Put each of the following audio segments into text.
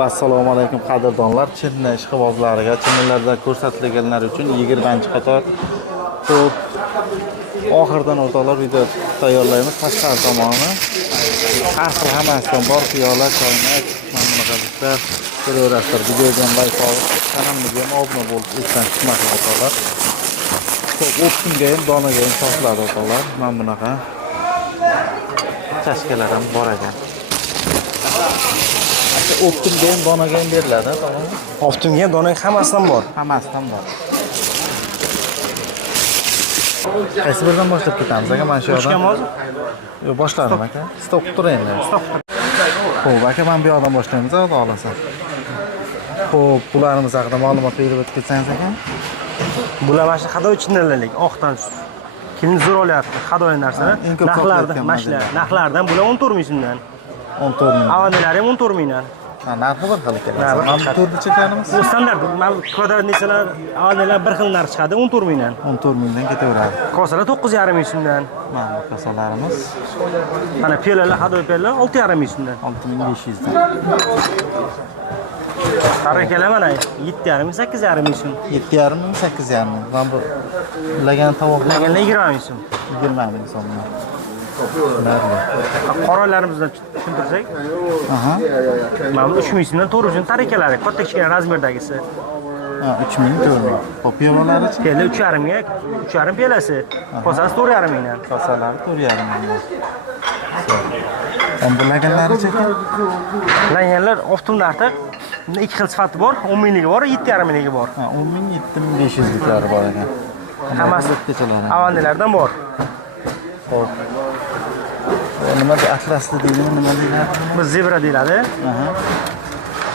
Assalomu alaykum qadrdonlar. Chinni ishqibozlariga, chinnilarda ko'rsatilganlar uchun 20-qator ko'p oxirdan o'rtoqlar video tayyorlaymiz. Tashqari tomoni har xil hammasidan bor piyola, choynak, mana bunaqa ishlar ko'raverasizlar. Videoga like olib, kanalimizga obuna bo'lib, esdan chiqmasin o'rtoqlar. Ko'p o'ptimga ham, donaga ham sotiladi o'rtoqlar. Mana bunaqa chashkalar ham bor ekan. Optimga ham donaga ham beriladi, to'g'rimi? Optimga ham donaga hammasidan bor. Hammasidan bor. Qaysi biridan boshlab ketamiz aka? Mana shu yoqdan. Yo'q, boshladim aka. Stop turing endi. Stop. Xo'p, aka, men bu yoqdan boshlaymiz, xudo xolasa. Xo'p, bularimiz haqida ma'lumot berib o'tib ketsangiz aka. Bular mana shu hadoy chinnalalik, oqdan kimni zo'r olyapti, hadoy narsani. Narxlardan bular 14 ming so'mdan. 14 ming. Avanilari ham 14 mingdan. Narxi bir xil ekan. Mana to'rni chekanimiz. Bu standart. Mana kvadrat nechalar, avanilar bir xil narx chiqadi 14 mingdan. 14 mingdan ketaveradi. Kosalar 9,5 ming so'mdan. Mana bu kosalarimiz. Mana piyolar, hadoy piyolar 6,5 ming so'mdan. 6500 dan. Tarakalar mana 7,5 ming, 8,5 ming so'm. 7,5 ming, 8,5 ming. Mana bu lagan tovoqlar 20 ming so'm. 20 ming so'mdan. Qoralarimizni tushuntirsak, mana 3 ming so'mdan 4 ming tarakalari, katta kichkina razmerdagisi. 3 ming, 4 ming. Piyolalar-chi? Piyola 3,5 mingga, 3,5 piyolasi. Kosasi 4,5 mingdan. Kosalari 4,5 mingdan. Bu laganlari-chi? Laganlar optim narxda ikki xil sifati bor, 10 mingligi bor, 7,5 mingligi bor. 10 ming, 7500 liklari bor ekan. Hammasi avandilardan bor. Xo'p. Nima de atlasli deydimi, nima deyiladi? Bu zebra deyiladi.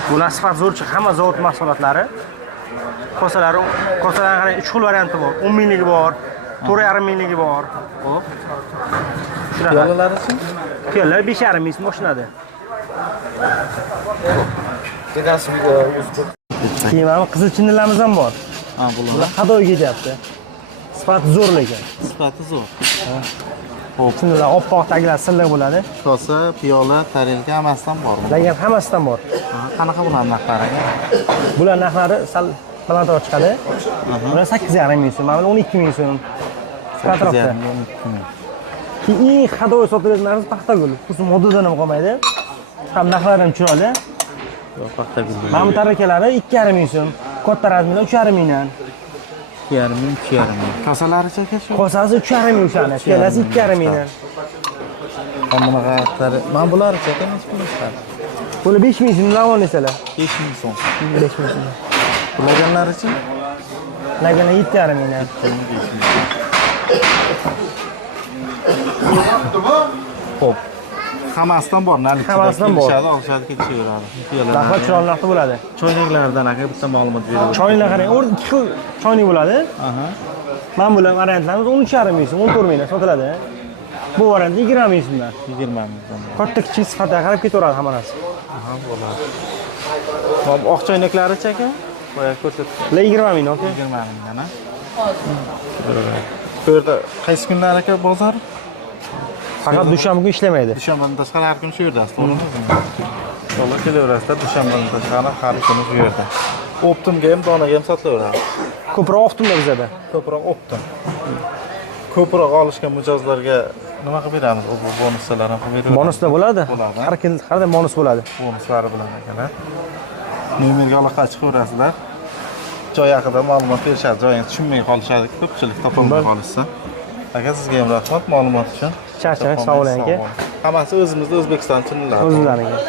Bular sifat zo'r chiq, hamma zavod mahsulotlari. Kosalar qarang, 3 xil varianti bor. 10 mingligi bor, 4,5 mingligi bor. Xo'p. Piyolalar-chi? Piyolar 5,5 ming so'm boshlanadi. Keyin mana qizil chinnilarimiz ham bor. Bular hadoy ketyapti. Sifati zo'r lekin. Sifati zo'r. Xo'p, chinnilar oppoq tagilar silliq bo'ladi. Kosa, piyola, tarelka hammasidan bor. Lagan hammasidan bor. Qanaqa bular narxlari aka? Bular narxlari sal balandroq chiqadi. Bular 8,5 ming so'm, mana 12 ming so'm. Atrofda. Eng hadoy sotiladigan narsa paxtagul. Xususan moddadan ham qolmaydi. Ham narxlari ham chiroyli. Yo'q, paxtagul. Mana bu tarakalari 2,5 ming so'm. Katta razmerlar 3,5 mingdan. 2,5 ming, 3,5 ming. Kosalari-chi aka shu? Kosasi 3,5 ming o'shani, piyolasi 2,5 mingdan. Mana bular-chi aka necha pul chiqadi? Bular 5 ming so'm lavon desalar. 5 ming so'm. 5 ming so'm. Laganlari-chi? Laganlar 7,5 mingdan. Xo'p. Hammasidan bor, nalik hammasidan bor. Olishadi, ketishaveradi. Narxlar chiroyli narxda bo'ladi. Choynaklardan aka bitta ma'lumot berib. Choynaklar qarang, 2 xil choynak bo'ladi. Mana bular variantlarimiz 13,5 ming so'm, 14 mingdan sotiladi. Bu variant 20 ming so'mdan. 20 ming so'm. Katta kichik sifatga qarab ketaveradi hamma narsa. Bo'ladi. Hop, oq choynaklari-chi aka? Qo'ya ko'rsat. 20 ming, aka. 20 mingdan, ha? Bu yerda qaysi kunlar aka bozor? Faqat dushanba kuni ishlamaydi. Dushanbadan tashqari har kun shu yerdasiz, to'g'rimi? To'g'ri kelaverasizlar, dushanbadan tashqari har kuni shu yerda. Optimga ham, donaga ham sotilaveradi. Ko'proq optimda bizada. Ko'proq optim. Ko'proq olishgan mijozlarga nima qilib beramiz? Bu bonuslar ham qilib beramiz. Bonuslar bo'ladi. Har kuni bonus bo'ladi. Bonuslari bilan ekan. Nomerga aloqa chiqaverasizlar. Joy haqida ma'lumot berishadi. Joyingizni tushunmay qolishadi, ko'pchilik topolmay qolishsa. Aka, sizga ham rahmat ma'lumot uchun. Charchang, sog' bo'ling aka. Hammasi o'zimizda O'zbekiston chinnilari. O'zlaringiz.